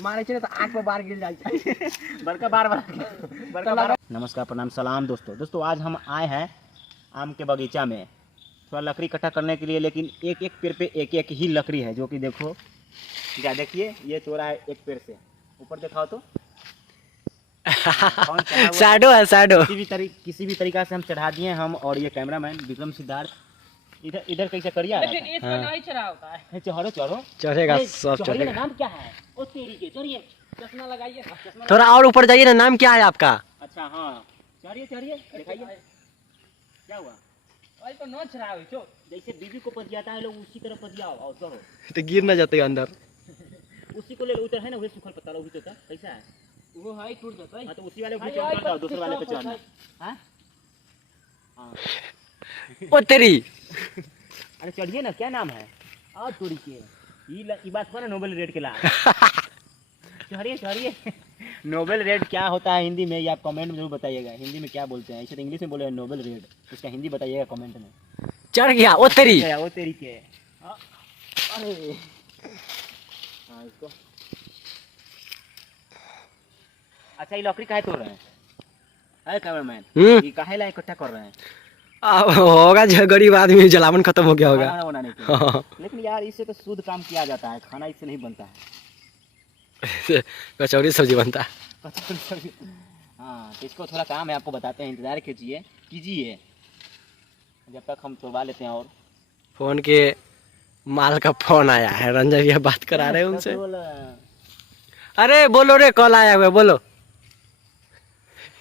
मारे चले तो आँख पे बार गिर जाए बड़का बार नमस्कार प्रणाम सलाम दोस्तों आज हम आए हैं आम के बगीचा में थोड़ा लकड़ी इकट्ठा करने के लिए, लेकिन एक एक पेड़ पे एक एक ही लकड़ी है, जो कि देखो क्या देखिए ये तोड़ा है एक पेड़ से। ऊपर दिखाओ तो शैडो है शैडो। किसी भी तरीका से हम चढ़ा दिए हम और ये कैमरामैन विक्रम सिद्धार्थ। इधर कैसे करिए नहीं चढ़ा होता है। चढ़ो चढ़ेगा सब चढ़ेगा। नाम क्या है? ओ तेरी के चढ़िए, चश्मा लगाइए, थोड़ा और ऊपर जाइए ना। नाम क्या है आपका? अच्छा हाँ चढ़िए दिखाइए क्या हुआ। भाई तो न चढ़ाओ चो, जैसे बीबी को पतियाता है लोग उसी तरह पतियाओ और चढ़ो तो गिर ना जाते अंदर। उसी को ले लो। उधर है ना वही सूखल पत्ता लोग तो कैसा है वो है टूट जाता है। तो उसी वाले को चढ़ जाओ, दूसरे वाले पे चढ़ना। हां हां ओ तेरी अरे चढ़िए ना। क्या नाम है? आ तोरी के ई बात को ना नोबेल रेड के ला चढ़िए। नोबेल रेड क्या होता है हिंदी में, ये आप कमेंट में जरूर बताइएगा। हिंदी में क्या बोलते हैं? इसे इंग्लिश में बोले नोबेल रेड, उसका हिंदी बताइएगा कमेंट में। चढ़ गया ओ तेरी के। अरे हाँ इसको। अच्छा ये लकड़ी काहे तोड़ रहे हैं? अरे कैमरामैन ये काहे ला इकट्ठा कर रहे हैं? होगा जो गरीब आदमी जलावन खत्म हो गया होगा। खाना बनाने के लिए। लेकिन यार इससे तो शुद्ध काम किया जाता है, खाना इससे नहीं बनता है। कचौड़ी सब्जी बनता है। हाँ तो इसको थोड़ा काम है, आपको बताते हैं, इंतजार कीजिए जब तक हम तोड़वा लेते हैं। और फोन के माल का फोन आया है, रंजन भैया बात करा रहे हैं उनसे। अरे बोलो रे, कॉल आया हुआ है, बोलो।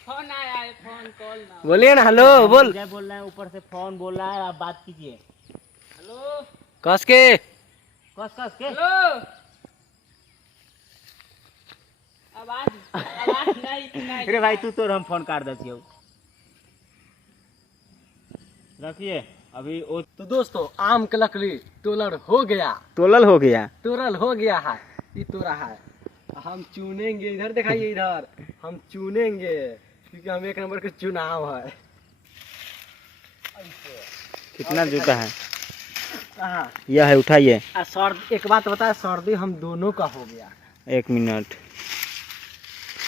फोन आया है, फोन कॉल ना बोलिए ना। हेलो बोल रहा है, ऊपर से फोन बोल रहा है, आप बात कीजिए। हेलो कस के हेलो आवाज नहीं। अरे भाई तू तो हम फोन काट देती रखिए अभी वो। तो दोस्तों आम का लकड़ी तोड़ल हो गया है। ये तोड़ा है, हम चुनेंगे। इधर दिखाइए, इधर हम चुनेंगे क्योंकि हम एक नंबर के चुनाव है। कितना जूता है? यह है, उठाइए। एक बात बता, सर्दी हम दोनों का हो गया। 1 मिनट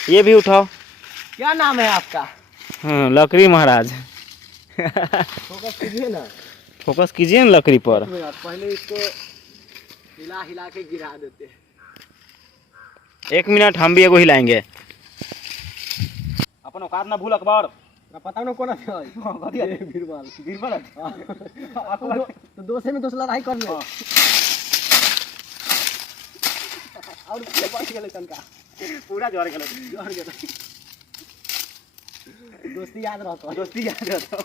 ये भी उठाओ। क्या नाम है आपका? हाँ लकड़ी महाराज। फोकस कीजिए ना, फोकस कीजिए ना लकड़ी पर। पहले इसको हिला के गिरा देते हैं। 1 मिनट हम भी एगो हिलाएंगे। अपन औकात ना भूल अकबर। पता ना कौन है बीरबल तो दोसे में दोस्त लड़ाई कर ले। और का पूरा जोर गेलो दोस्ती याद रहता।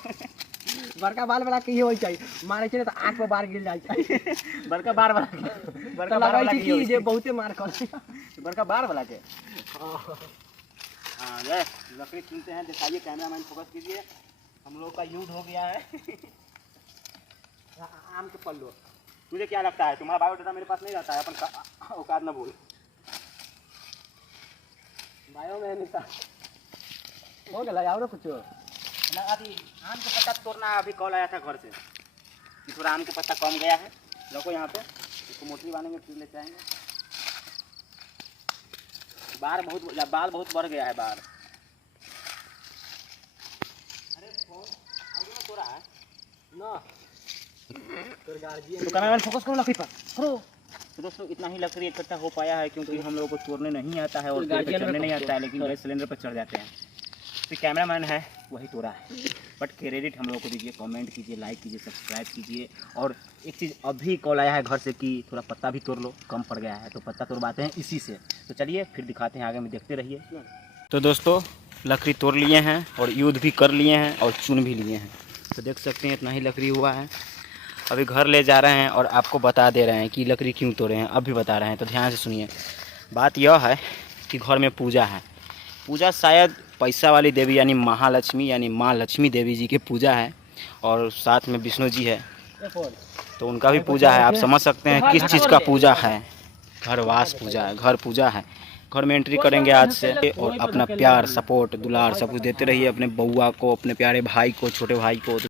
बड़का बाल वाला के हो चाहिए, मारे चले तो आँख पे बार गिर जाए। बड़का बार वाला की जे बहुते मार कर बड़का बार वाला के। हाँ ये लकड़ी चुनते हैं, दिखाइए कैमरामैन, फोकस कीजिए। हम लोग का युद्ध हो गया है। आम के पल्लो। तुझे क्या लगता है? तुम्हारा बायोडाटा मेरे पास नहीं रहता है, अपन औकात ना भूल। बायो में निशा हो गया और कुछ अभी आम के पत्ता तोड़ना। अभी कॉल आया था घर से कि थोड़ा आम के पत्ता कम गया है, रखो यहाँ पे, इसको मोटरी बांधेंगे फिर ले जाएंगे। बाल बहुत बढ़ गया है बाल। अरे फोन ना तोड़ा है ना तो गार्जियन। तो कैमरामैन फोकस करो लकड़ी पर करो। तो दोस्तों इतना ही लकड़ी इकट्ठा हो पाया है क्योंकि हम लोगों को तोड़ने नहीं आता है और चढ़ने नहीं आता है, लेकिन गैस सिलेंडर पर चढ़ जाते हैं। तो कैमरामैन है वही तोड़ा है, बट क्रेडिट हम लोगों को दीजिए। कमेंट कीजिए, लाइक कीजिए, सब्सक्राइब कीजिए। और एक चीज़ अभी कॉल आया है घर से कि थोड़ा पत्ता भी तोड़ लो, कम पड़ गया है, तो पत्ता तोड़वाते हैं इसी से। तो चलिए फिर दिखाते हैं, आगे में देखते रहिए। तो दोस्तों लकड़ी तोड़ लिए हैं और युद्ध भी कर लिए हैं और चुन भी लिए हैं। तो देख सकते हैं इतना ही लकड़ी हुआ है। अभी घर ले जा रहे हैं और आपको बता दे रहे हैं कि लकड़ी क्यों तोड़े हैं, अब भी बता रहे हैं, तो ध्यान से सुनिए। बात यह है कि घर में पूजा है। पूजा शायद पैसा वाली देवी यानी महालक्ष्मी यानी माँ लक्ष्मी देवी जी की पूजा है, और साथ में विष्णु जी है, तो उनका भी पूजा है। आप समझ सकते हैं किस चीज़ का पूजा है। घरवास पूजा है, घर पूजा है। घर में एंट्री करेंगे आज से, और अपना प्यार, सपोर्ट, दुलार सब कुछ देते रहिए अपने बउआ को, अपने प्यारे भाई को, छोटे भाई को।